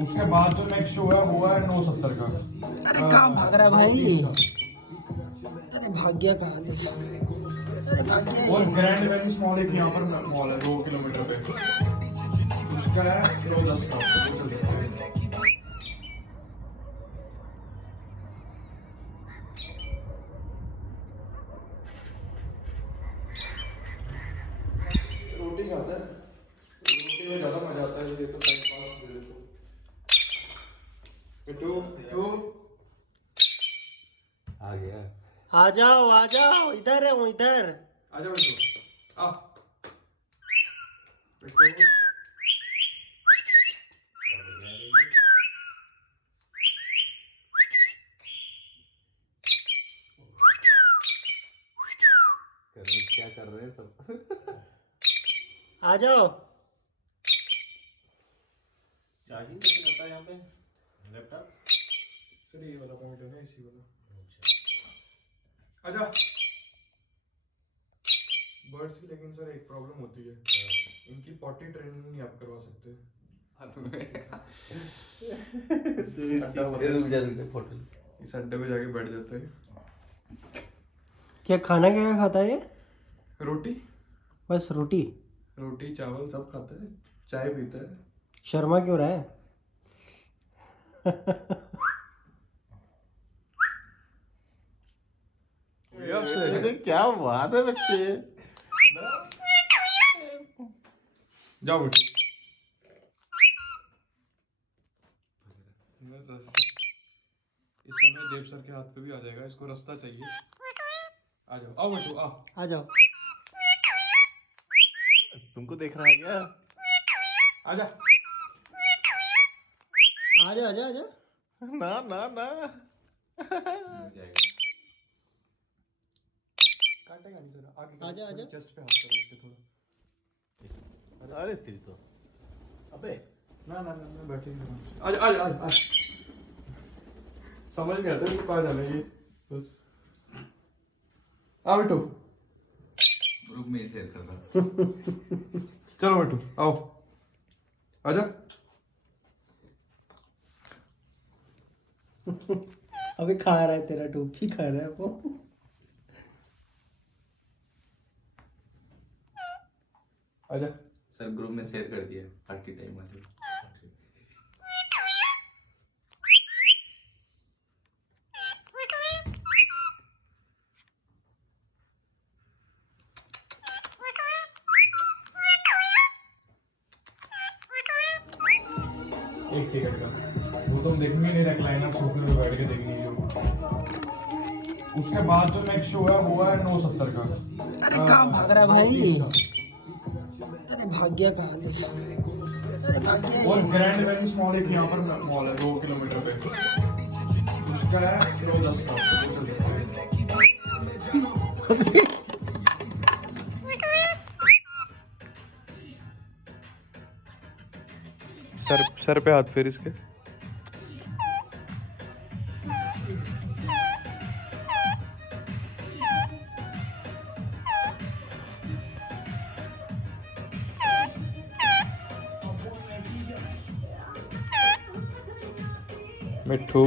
उसके बाद जो नेक्स्ट शो है वो है 970 का। अरे कहाँ भाग रहा है भाई? अरे भाग गया कहाँ? अरे भाग गया। और ग्रैंड वेनिस मॉल एक यहाँ पर मॉल है 2 किलोमीटर पे, उसका है 910 का। रोटी खाता है, रोटी में ज्यादा मजा आता है। ये तो टाइम पास दे दो। टू आ गया। आ जाओ इधर है वो, इधर आ जाओ बेटू, आ बेटू। क्या कर रहे हैं सब? आ जाओ। चार्जिंग कैसे करता है यहाँ पे लैपटॉप? सर ये वाला पॉइंट है ना, इसी वाला। आजा। बर्ड्स की लेकिन सर एक प्रॉब्लम होती है, इनकी पॉटी ट्रेनिंग नहीं आप करवा सकते। इस अड्डे पे जाके बैठ जाते हैं। क्या खाना क्या खाता है ये? रोटी, बस रोटी? रोटी चावल सब खाता है, चाय पीता है। शर्मा क्यों रहा है? क्या बात है बच्चे। जाओ बेटू। इस समय देव सर के हाथ पे भी आ जाएगा, इसको रास्ता चाहिए। आ जाओ, आओ बेटू, आ जाओ। तुमको देख रहा है क्या? आजा। आजा। ना ना ना। काटेगा नहीं सर, आगे आजा। चेस्ट पे हाथ करो उसके थोड़ा। अरे तेरी तो अबे ना बैठे ही रहो। आज समझ नहीं आता इसको कहाँ जाना है ये, बस आ बेटू। ग्रुप में शेयर कर रहा। चलो बेटू आओ, आजा। अभी खा रहा है, तेरा टोपी खा रहा है वो। आजा। सर ग्रुप में शेयर कर दिया, पार्टी टाइम आ जाए। एक टिकट का वो तुम देखेंगे नहीं, रिक्लाइनर सोफे पे बैठ के देखेंगे जो। उसके बाद जो नेक्स्ट शो है वो है 970 का। अरे कहाँ भाग रहा है भाई? अरे भाग गया कहाँ? अरे भाग गया। और ग्रैंड वेनिस मॉल एक यहाँ पर मॉल है 2 किलोमीटर पे, उसका है 910 का। सर पे हाथ फेर इसके। मिठू